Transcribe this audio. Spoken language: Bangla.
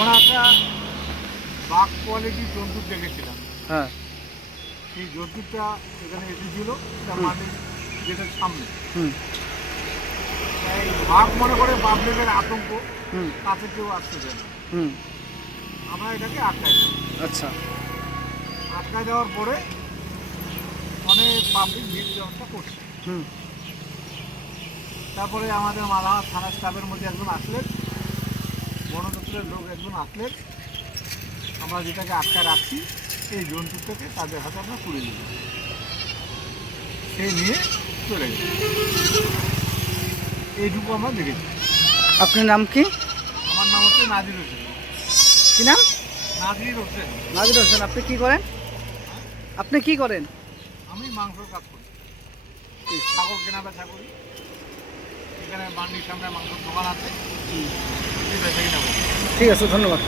আমরা একটা বাঘ কোয়ালিটির জন্তু দেখেছিলাম। হ্যাঁ। সেই জন্তুটা এখানে এসেছিল, এটা মাঠের গেটের সামনে। হুম তাই বাঘ মনে করে পাবলিকের আতঙ্ক, হুম কাছে কেউ আসতে দেয় না। হুম আমরা এটাকে আটকাই দিই। আচ্ছা। আটকায় দেওয়ার পরে অনেক পাবলিক ভিড় ব্যবস্থা করছে। হুম তারপরে আমাদের মালাহাট থানা স্টাফের মধ্যে একজন আসলেন, বন দপ্তরের লোক একজন আসলেন। আমরা যেটাকে আটকায় রাখছি এই জন্তুটাকে তাদের হাতে আমরা তুলে দিই, সেই নিয়ে চলে গেছে। এইটুকু আমরা দেখেছি। আপনার নাম কি? আমার নাম হচ্ছে নাজির হোসেন। কি নাম? নাজির হোসেন। নাজির হোসেন। আপনি কি করেন? আপনি কি করেন? আমি মাংসর কাজ করি, ছাগল কেনা বেচা করি। এখানে মান্ডির সামনে মাংসর দোকান আছে, বেচা কিনা করি। ঠিক আছে, ধন্যবাদ।